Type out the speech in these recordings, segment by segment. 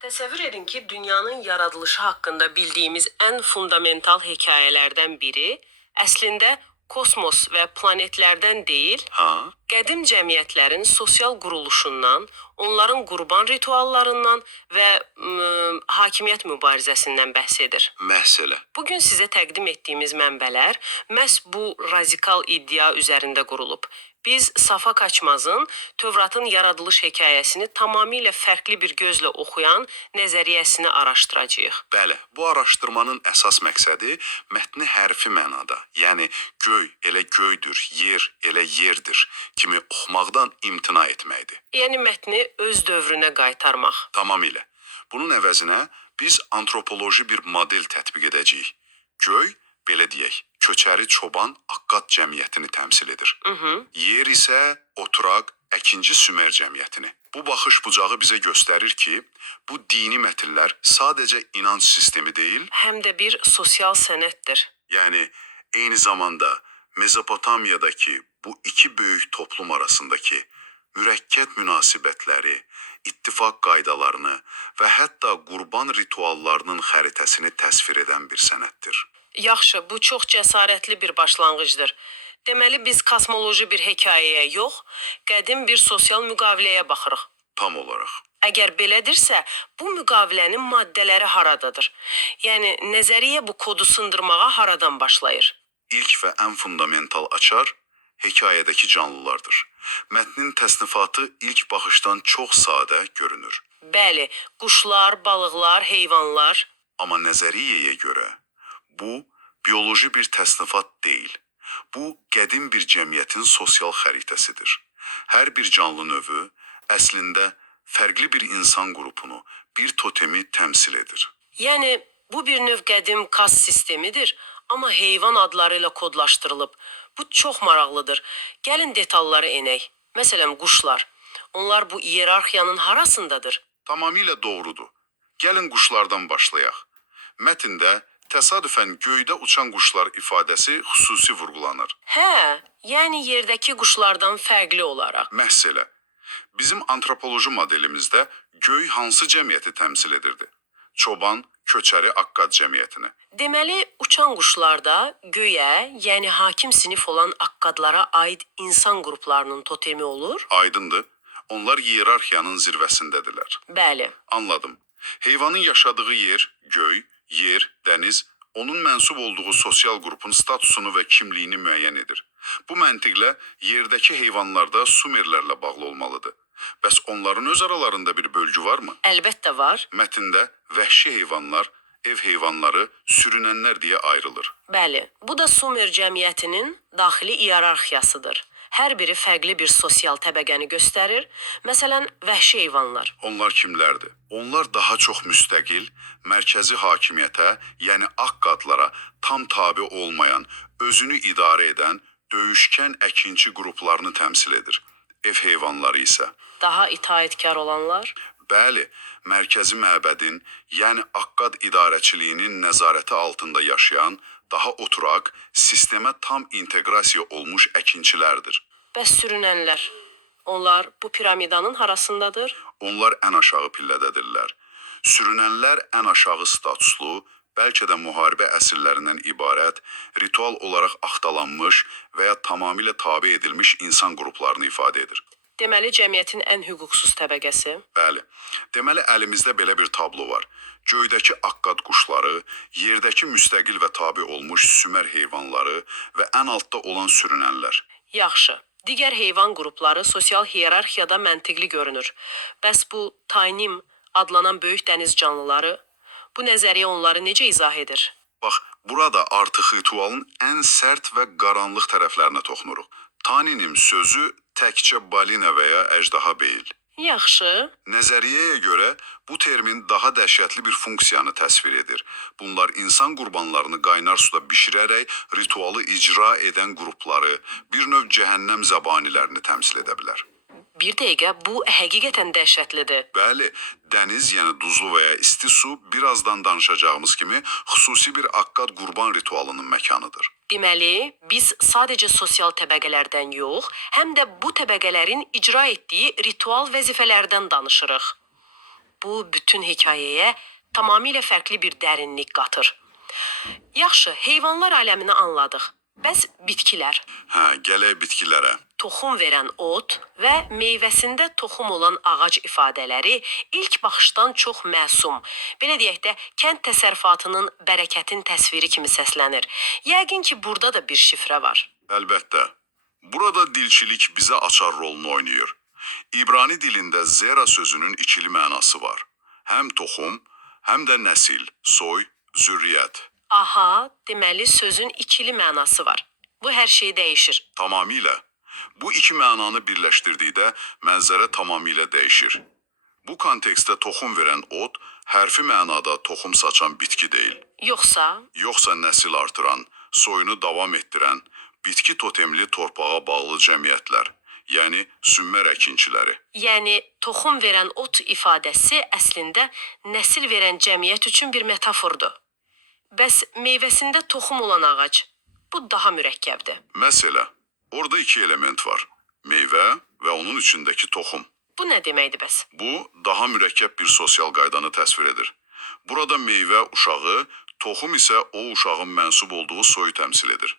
Təsəvvür edin ki, dünyanın yaradılışı haqqında bildiyimiz ən fundamental hekayələrdən biri əslində kosmos və planetlərdən deyil, Ha? qədim cəmiyyətlərin sosial quruluşundan, onların qurban rituallarından və hakimiyyət mübarizəsindən bəhs edir. Məsələ. Bugün sizə təqdim etdiyimiz mənbələr məhz bu radikal iddia üzərində qurulub. Biz Safa Kaçmazın Tövratın yaradılış hekayəsini tamamilə fərqli bir gözlə oxuyan nəzəriyyəsini araşdıracağıq. Bəli, bu araşdırmanın əsas məqsədi mətni hərfi mənada, yəni göy elə göydür, yer elə yerdir kimi oxumaqdan imtina etməkdir. Yəni mətni öz dövrünə qaytarmaq. Tamamilə. Bunun əvəzinə biz antropoloji bir model tətbiq edəcəyik. Göy, belə deyək, köçəri çoban Akkad cəmiyyətini təmsil edir. Yer isə oturaq əkinci Sümer cəmiyyətini. Bu baxış bucağı bizə göstərir ki, bu dini mətnlər sadəcə inanc sistemi deyil, Həm də bir sosial sənətdir. yəni eyni zamanda Mezopotamiyadakı bu iki böyük toplum arasındakı mürəkkəb münasibətləri, ittifaq qaydalarını və hətta qurban rituallarının xəritəsini təsvir edən bir sənətdir. Yaxşı, bu çox cəsarətli bir başlanğıcdır. Deməli biz kosmoloji bir hekayəyə yox, qədim bir sosial müqaviləyə baxırıq. Tam olaraq. Əgər belədirsə, bu müqavilənin maddələri haradadır? Yəni nəzəriyyə bu kodu sındırmağa haradan başlayır? İlk və ən fundamental açar hekayədəki canlılardır. Mətnin təsnifatı ilk baxışdan çox sadə görünür. Bəli, quşlar, balıqlar, heyvanlar. Amma nəzəriyyəyə görə bu bioloji bir təsnifat deyil. Bu qədim bir cəmiyyətin sosial xəritəsidir. Hər bir canlı növü əslində fərqli bir insan qrupunu, bir totemi təmsil edir. Yəni bu bir növ qədim kas sistemidir, amma heyvan adları ilə kodlaşdırılıb. Bu çox maraqlıdır. Gəlin detallara enək. Məsələn, quşlar. Onlar bu iyerarxiyanın harasındadır? Tamamilə doğrudur. Gəlin quşlardan başlayaq. Mətndə təsadüfən göydə uçan quşlar ifadəsi xüsusi vurğulanır. Hə, yəni yerdəki quşlardan fərqli olaraq. Məhz elə. Bizim antropoloji modelimizdə göy hansı cəmiyyəti təmsil edirdi? Çoban, köçəri Akkad cəmiyyətini. Deməli, uçan quşlarda göyə, yəni hakim sinif olan akkadlara aid insan qruplarının totemi olur? Aydındır. Onlar iyerarxiyanın zirvəsindədirlər. Bəli. Anladım. Heyvanın yaşadığı yer, göy, yer, dəniz, onun mənsub olduğu sosial qrupun statusunu və kimliyini müəyyən edir. Bu məntiqlə yerdəki heyvanlar da Sumerlərlə bağlı olmalıdır. Bəs onların öz aralarında bir bölgü varmı? Əlbəttə var. Mətndə vəhşi heyvanlar, ev heyvanları, sürünənlər deyə ayrılır. Bəli, bu da Sumer cəmiyyətinin daxili iyerarxiyasıdır. Hər biri fərqli bir sosial təbəqəni göstərir. Məsələn, vəhşi heyvanlar. Onlar kimlərdir? Onlar daha çox müstəqil, mərkəzi hakimiyyətə, yəni Akkadlara tam tabe olmayan, özünü idarə edən, döyüşkən əkinçi qruplarını təmsil edir. Ev heyvanları isə Daha itaətkar olanlar? bəli, mərkəzi məbədin, yəni Akkad idarəçiliyinin nəzarəti altında yaşayan, daha oturaq, sistemə tam inteqrasiya olmuş əkinçilərdir. Bəs sürünənlər? Onlar bu piramidanın harasındadır? Onlar ən aşağı pillədədirlər. Sürünənlər ən aşağı statuslu, bəlkə də müharibə əsirlərindən ibarət, ritual olaraq axtalanmış və ya tamamilə tabe edilmiş insan qruplarını ifadə edir. Deməli, cəmiyyətin ən hüquqsuz təbəqəsi. Bəli, deməli əlimizdə belə bir tablo var. Göydəki Akkad quşları, yerdəki müstəqil və tabe olmuş Sümer heyvanları və ən altda olan sürünənlər. Yaxşı. Digər heyvan qrupları sosial hiyerarxiyada məntiqli görünür. Bəs bu Taynim adlanan böyük dəniz canlıları, bu nəzəriyyə onları necə izah edir? Bax, burada artıq ritualın ən sərt və qaranlıq tərəflərinə toxunuruq. Taninim sözü təkcə balina və ya əjdaha deyil. Yaxşı. Nəzəriyyəyə görə bu termin daha dəhşətli bir funksiyanı təsvir edir. Bunlar insan qurbanlarını qaynar suda bişirərək ritualı icra edən qrupları, bir növ cəhənnəm zəbanilərini təmsil edə bilər. Bir dəqiqə, bu həqiqətən dəhşətlidir. Bəli, dəniz, yəni duzlu və ya isti su birazdan danışacağımız kimi xüsusi bir Akkad qurban ritualının məkanıdır. Deməli, biz sadəcə sosial təbəqələrdən yox, həm də bu təbəqələrin icra etdiyi ritual vəzifələrdən danışırıq. bu bütün hekayəyə tamamilə fərqli bir dərinlik qatır. Yaxşı, heyvanlar aləmini anladıq. Bəs bitkilər? Hə, gələk bitkilərə. Toxum verən ot və meyvəsində toxum olan ağac ifadələri ilk baxışdan çox məsum, belə deyək də, kənd təsərrüfatının bərəkətin təsviri kimi səslənir. Yəqin ki, burada da bir şifrə var. Əlbəttə. Burada dilçilik bizə açar rolunu oynayır. İbrani dilində zera sözünün ikili mənası var. Həm toxum, həm də nəsil, soy, zürriyyət. Aha, deməli sözün ikili mənası var. Bu hər şeyi dəyişir. Tamamilə. Bu iki mənanı birləşdirdikdə mənzərə tamamilə dəyişir. Bu kontekstdə toxum verən ot, hərfi mənada toxum saçan bitki deyil. Yoxsa Nəsil artıran, soyunu davam etdirən, bitki totemli torpağa bağlı cəmiyyətlər, yəni sümmer əkinçiləri. yəni toxum verən ot ifadəsi əslində nəsil verən cəmiyyət üçün bir metafordur. Bəs meyvəsində toxum olan ağac, bu daha mürəkkəbdir. Məsələ, orada iki element var. Meyvə və onun içindəki toxum. Bu nə deməkdir bəs? Bu, daha mürəkkəb bir sosial qaydanı təsvir edir. Burada meyvə uşağı, toxum isə o uşağın mənsub olduğu soyu təmsil edir.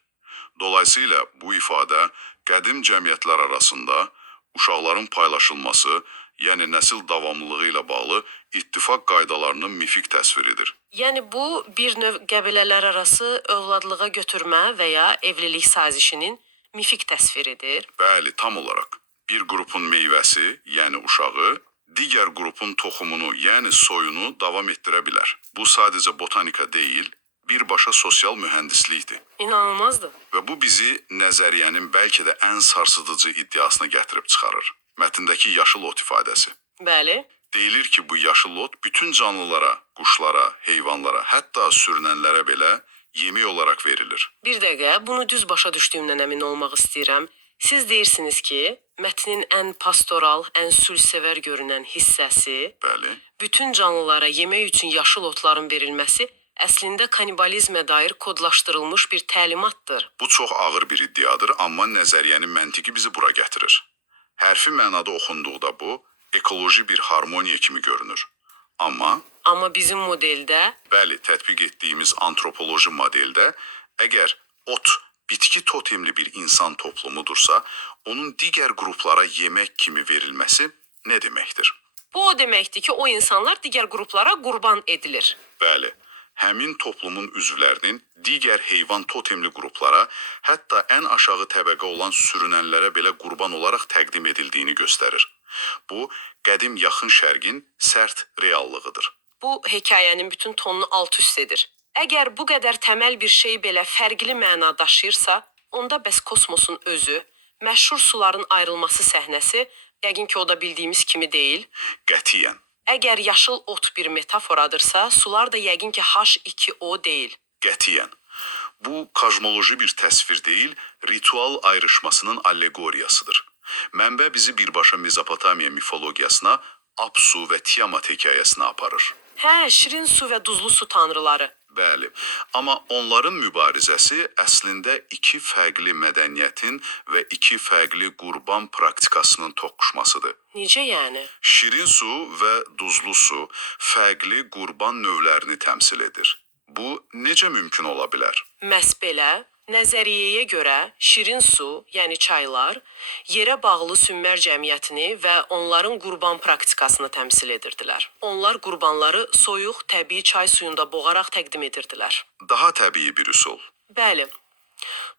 Dolayısıyla bu ifadə qədim cəmiyyətlər arasında uşaqların paylaşılması, yəni nəsil davamlılığı ilə bağlı ittifaq qaydalarının mifik təsviridir. Yəni bu bir növ qəbilələr arası övladlığa götürmə və ya evlilik sazişinin mifik təsviridir. Bəli, tam olaraq. Bir qrupun meyvəsi, yəni uşağı, digər qrupun toxumunu, yəni soyunu davam etdirə bilər. Bu sadəcə botanika deyil, birbaşa sosial mühəndislikdir. İnanılmazdır. Və bu bizi nəzəriyyənin bəlkə də ən sarsıdıcı iddiasına gətirib çıxarır. Mətndəki yaşıl ot ifadəsi. Bəli. Deyilir ki, bu yaşıl ot bütün canlılara, quşlara, heyvanlara, hətta sürünənlərə belə yemək olaraq verilir. Bir dəqiqə, bunu düz başa düşdüyümdən əmin olmaq istəyirəm. Siz deyirsiniz ki, mətnin ən pastoral, ən sülsevər görünən hissəsi, Bəli, bütün canlılara yemək üçün yaşıl otların verilməsi əslində kannibalizmə dair kodlaşdırılmış bir təlimatdır. bu çox ağır bir iddiadır, amma nəzəriyyənin məntiqi bizi bura gətirir. Hərfi mənada oxunduqda bu, ekoloji bir harmoniya kimi görünür. Amma bizim modeldə Bəli, tətbiq etdiyimiz antropoloji modeldə əgər ot bitki totemli bir insan toplumudursa, onun digər qruplara yemək kimi verilməsi nə deməkdir? bu o deməkdir ki, o insanlar digər qruplara qurban edilir. Bəli, həmin toplumun üzvlərinin digər heyvan totemli qruplara, hətta ən aşağı təbəqə olan sürünənlərə belə qurban olaraq təqdim edildiyini göstərir. Bu, qədim yaxın şərqin sərt reallığıdır. Bu hekayənin bütün tonunu alt-üst edir. Əgər bu qədər təməl bir şey belə fərqli məna daşıyırsa, onda bəs kosmosun özü, məşhur suların ayrılması səhnəsi, yəqin ki, o da bildiyimiz kimi deyil. Qətiyyən. Əgər yaşıl ot bir metaforadırsa, sular da yəqin ki, H2O deyil. Qətiyyən. Bu, kozmoloji bir təsvir deyil, ritual ayrışmasının allegoriyasıdır. Mənbə bizi birbaşa Mezopotamiya mifologiyasına, Apsu və Tiamat hekayəsinə aparır. Hə, şirin su və duzlu su tanrıları. Bəli, amma onların mübarizəsi əslində iki fərqli mədəniyyətin və iki fərqli qurban praktikasının toqquşmasıdır. Necə yəni? Şirin su və duzlu su fərqli qurban növlərini təmsil edir. Bu necə mümkün ola bilər? Məhz belə, nəzəriyyəyə görə şirin su, yəni çaylar, yerə bağlı sümmer cəmiyyətini və onların qurban praktikasını təmsil edirdilər. Onlar qurbanları soyuq, təbii çay suyunda boğaraq təqdim edirdilər. Daha təbii bir üsul. Bəli.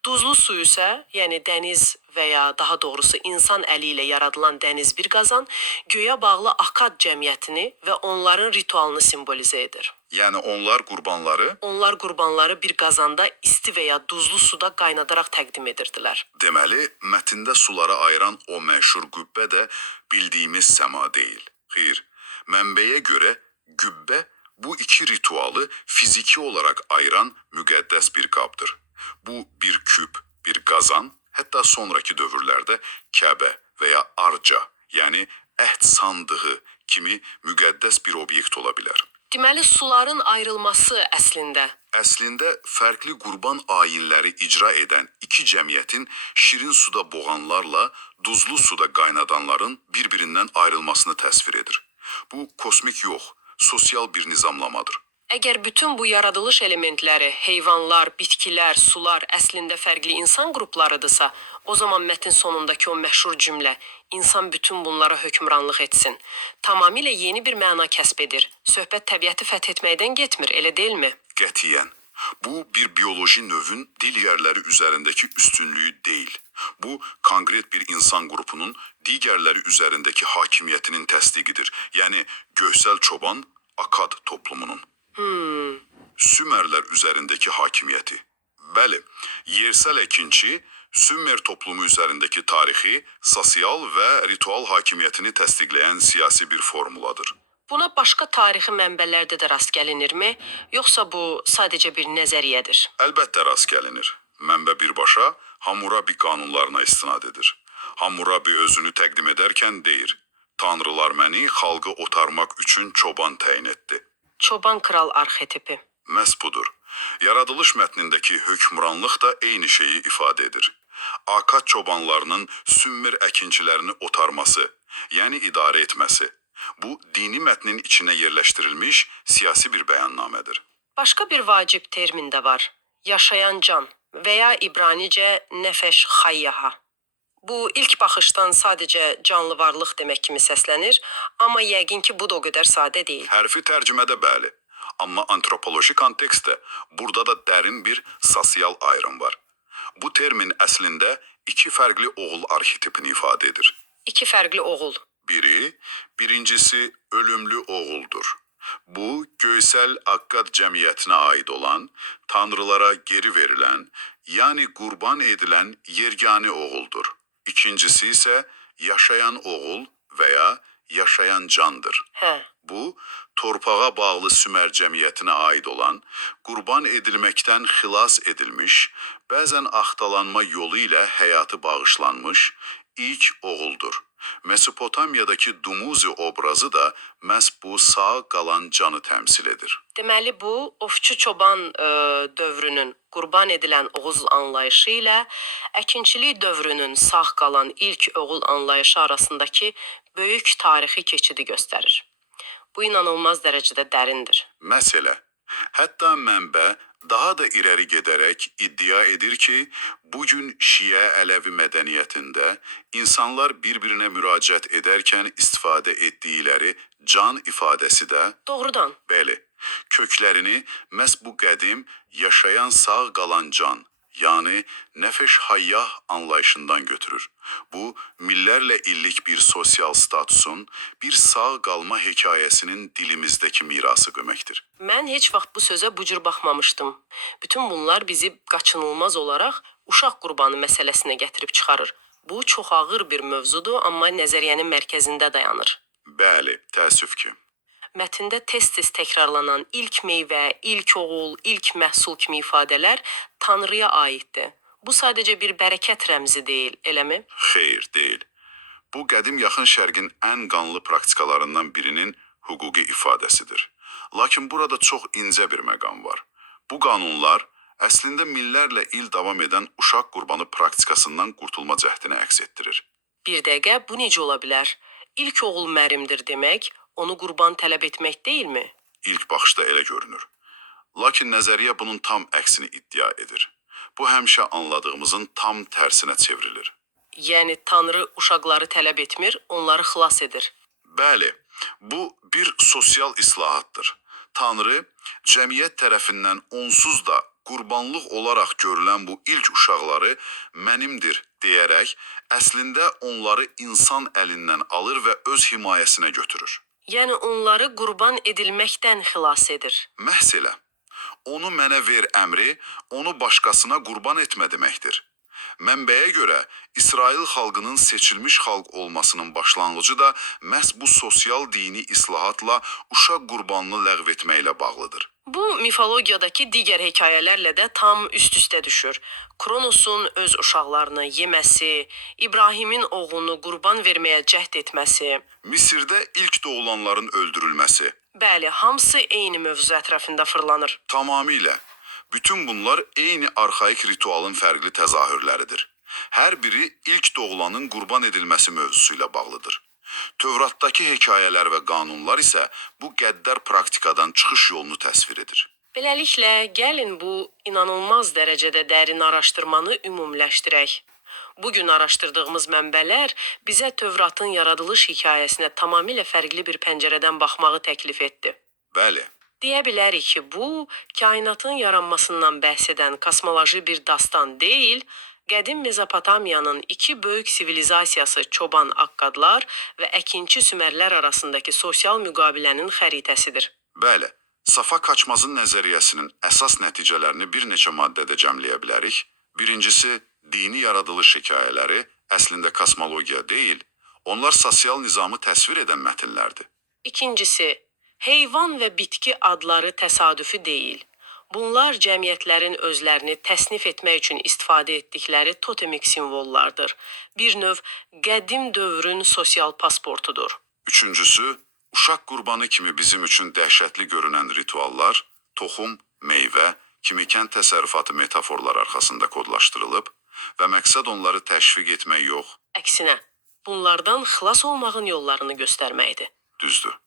Duzlu su isə, yəni dəniz və ya daha doğrusu insan əli ilə yaradılan dəniz bir qazan, göyə bağlı Akkad cəmiyyətini və onların ritualını simvolizə edir. Yəni Onlar qurbanları bir qazanda isti və ya duzlu suda qaynadaraq təqdim edirdilər. deməli, mətndə sulara ayıran o məşhur qübbə də bildiyimiz səma deyil. Xeyr, mənbəyə görə qübbə bu iki ritualı fiziki olaraq ayıran müqəddəs bir qabdır. Bu bir küp, bir qazan, hətta sonraki dövrlərdə Kəbə və ya Arca, yəni əhd sandığı kimi müqəddəs bir obyekt ola bilər. Deməli, suların ayrılması Əslində fərqli qurban ayinləri icra edən iki cəmiyyətin şirin suda boğanlarla duzlu suda qaynadanların bir-birindən ayrılmasını təsvir edir. Bu kosmik yox, sosial bir nizamlamadır. Əgər bütün bu yaradılış elementləri, heyvanlar, bitkilər, sular əslində fərqli insan qruplarıdırsa, o zaman mətn sonundakı o məşhur cümlə "insan bütün bunlara hökmranlıq etsin" tamamilə yeni bir məna kəsb edir. Söhbət təbiəti fəth etməkdən getmir, elə deyilmi? Qətiyyən. Bu bir biyoloji növün digərləri üzərindəki üstünlüyü deyil. Bu konkret bir insan qrupunun digərləri üzərindəki hakimiyyətinin təsdiqidir. Yəni göysəl çoban Akad toplumunun. Sümerlər üzərindəki hakimiyyəti. Bəli, yersəl əkinçi Sümer toplumu üzərindəki tarixi, sosial və ritual hakimiyyətini təsdiqləyən siyasi bir formuladır. Buna başqa tarixi mənbələrdə də rast gəlinirmi, yoxsa bu sadəcə bir nəzəriyyədir? Əlbəttə rast gəlinir. Mənbə birbaşa Hammurabi qanunlarına istinad edir. Hammurabi özünü təqdim edərkən deyir: "Tanrılar məni xalqı otarmaq üçün çoban təyin etdi." Çoban kral arxetipi. Məhz budur. Yaradılış mətnindəki hökmranlıq da eyni şeyi ifadə edir. Akad çobanlarının Sümmer əkinçilərini otarması, yəni idarə etməsi. Bu, dini mətnin içinə yerləşdirilmiş siyasi bir bəyannamədir. Başqa bir vacib termin də var. Yaşayan can və ya İbranicə nəfəş xayyaha. Bu ilk baxışdan sadəcə canlı varlıq demək kimi səslənir, amma yəqin ki bu da o qədər sadə deyil. Hərfi tərcümədə bəli, amma antropoloji kontekstdə burada da dərin bir sosial ayrım var. Bu termin əslində iki fərqli oğul arxetipini ifadə edir. İki fərqli oğul. Birincisi ölümlü oğuldur. Bu, göysəl Akkad cəmiyyətinə aid olan, tanrılara geri verilən, yəni qurban edilən yergani oğuldur. İkincisi isə yaşayan oğul və ya yaşayan candır. Bu, torpağa bağlı Sümer cəmiyyətinə aid olan, qurban edilməkdən xilas edilmiş, bəzən axtalanma yolu ilə həyatı bağışlanmış ilk oğuldur. Mesopotamiyadakı Dumuzi obrazı da məhz bu sağ qalan canı təmsil edir. Deməli bu, ovçu çoban dövrünün qurban edilən oğuz anlayışı ilə əkinçilik dövrünün sağ qalan ilk oğul anlayışı arasındakı böyük tarixi keçidi göstərir. Bu inanılmaz dərəcədə dərindir. Məsələ, hətta mənbə daha da irəli gedərək iddia edir ki, bugün Şiə Ələvi mədəniyyətində insanlar bir-birinə müraciət edərkən istifadə etdikləri can ifadəsi də Doğrudan. bəli, köklərini məhz bu qədim yaşayan sağ qalan can, yəni nəfəş hayyah anlayışından götürür. Bu, millərlə illik bir sosial statusun, bir sağ qalma hekayəsinin dilimizdəki mirası deməkdir. Mən heç vaxt bu sözə bu cür baxmamışdım. Bütün bunlar bizi qaçınılmaz olaraq uşaq qurbanı məsələsinə gətirib çıxarır. Bu çox ağır bir mövzudur, amma nəzəriyyənin mərkəzində dayanır. Bəli, təəssüf ki. Mətndə tez-tez təkrarlanan ilk meyvə, ilk oğul, ilk məhsul kimi ifadələr Tanrıya aiddir. Bu sadəcə bir bərəkət rəmzi deyil, eləmi? Xeyr, deyil. Bu, qədim yaxın şərqin ən qanlı praktikalarından birinin hüquqi ifadəsidir. Lakin burada çox incə bir məqam var. Bu qanunlar əslində minlərlə il davam edən uşaq qurbanı praktikasından qurtulma cəhdini əks etdirir. Bir dəqiqə, bu necə ola bilər? İlk oğul mərimdir demək, onu qurban tələb etmək deyilmi? İlk baxışda elə görünür. Lakin nəzəriyyə bunun tam əksini iddia edir. Bu həmişə anladığımızın tam tərsinə çevrilir. Yəni Tanrı uşaqları tələb etmir, onları xilas edir. Bəli, bu bir sosial islahatdır. Tanrı, cəmiyyət tərəfindən onsuz da qurbanlıq olaraq görülən bu ilk uşaqları mənimdir deyərək, əslində onları insan əlindən alır və öz himayəsinə götürür. Yəni onları qurban edilməkdən xilas edir. Məhz elə. Onu mənə ver əmri, onu başqasına qurban etmə deməkdir. Mənbəyə görə İsrail xalqının seçilmiş xalq olmasının başlanğıcı da məhz bu sosial dini islahatla uşaq qurbanını ləğv etməklə bağlıdır. Bu, mifologiyadakı digər hekayələrlə də tam üst-üstə düşür. Kronosun öz uşaqlarını yeməsi, İbrahimin oğlunu qurban verməyə cəhd etməsi. Misirdə ilk doğulanların öldürülməsi. Bəli, hamısı eyni mövzu ətrafında fırlanır. Tamamilə. Bütün bunlar eyni arxaik ritualın fərqli təzahürləridir. Hər biri ilk doğulanın qurban edilməsi mövzusu ilə bağlıdır. Tövratdakı hekayələr və qanunlar isə bu qəddar praktikadan çıxış yolunu təsvir edir. Beləliklə, gəlin bu inanılmaz dərəcədə dərin araşdırmanı ümumiləşdirək. Bugün araşdırdığımız mənbələr bizə Tövratın yaradılış hekayəsinə tamamilə fərqli bir pəncərədən baxmağı təklif etdi. Bəli, Deyə bilərik ki, bu, kainatın yaranmasından bəhs edən kosmoloji bir dastan deyil, qədim Mezopotamiyanın iki böyük sivilizasiyası çoban Akkadlar və əkinçi Sümerlər arasındakı sosial müqavilənin xəritəsidir. bəli. Safa Kaçmazın nəzəriyyəsinin əsas nəticələrini bir neçə maddədə cəmləyə bilərik. Birincisi, dini yaradılış hekayələri əslində kosmologiya deyil, onlar sosial nizamı təsvir edən mətnlərdir. İkincisi, heyvan və bitki adları təsadüfi deyil. Bunlar cəmiyyətlərin özlərini təsnif etmək üçün istifadə etdikləri totemik simvollardır. Bir növ qədim dövrün sosial pasportudur. Üçüncüsü, uşaq qurbanı kimi bizim üçün dəhşətli görünən rituallar, toxum, meyvə kimi kənd təsərrüfatı metaforlar arxasında kodlaşdırılıb və məqsəd onları təşviq etmək yox, Əksinə, bunlardan xilas olmağın yollarını göstərməkdir. düzdür.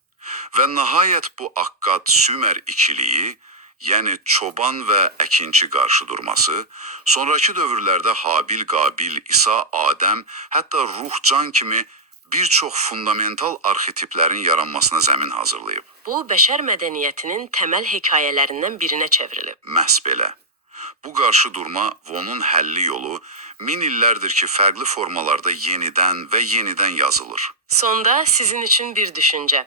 Və nəhayət bu Akkad-Sümer ikiliyi, yəni çoban və əkinçi qarşıdurması, sonrakı dövrlərdə Habil, Qabil, İsa, Adəm, hətta ruh, can kimi bir çox fundamental arxetiplərin yaranmasına zəmin hazırlayıb. Bu, bəşər mədəniyyətinin təməl hekayələrindən birinə çevrilib. Məhz belə. Bu qarşıdurma və onun həlli yolu min illərdir ki, fərqli formalarda yenidən və yenidən yazılır. Sonda sizin üçün bir düşüncə.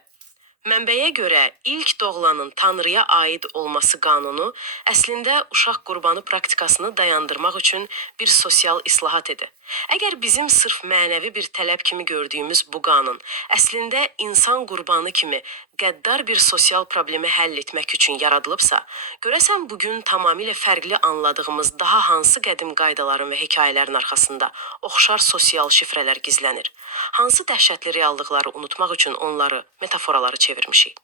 Mənbəyə görə ilk doğulanın Tanrıya aid olması qanunu əslində uşaq qurbanı praktikasını dayandırmaq üçün bir sosial islahat idi. Əgər bizim sırf mənəvi bir tələb kimi gördüyümüz bu qanun əslində insan qurbanı kimi qəddar bir sosial problemi həll etmək üçün yaradılıbsa, görəsən bugün tamamilə fərqli anladığımız daha hansı qədim qaydaların və hekayələrin arxasında oxşar sosial şifrələr gizlənir? Hansı dəhşətli reallıqları unutmaq üçün onları, metaforaları çevirmişik?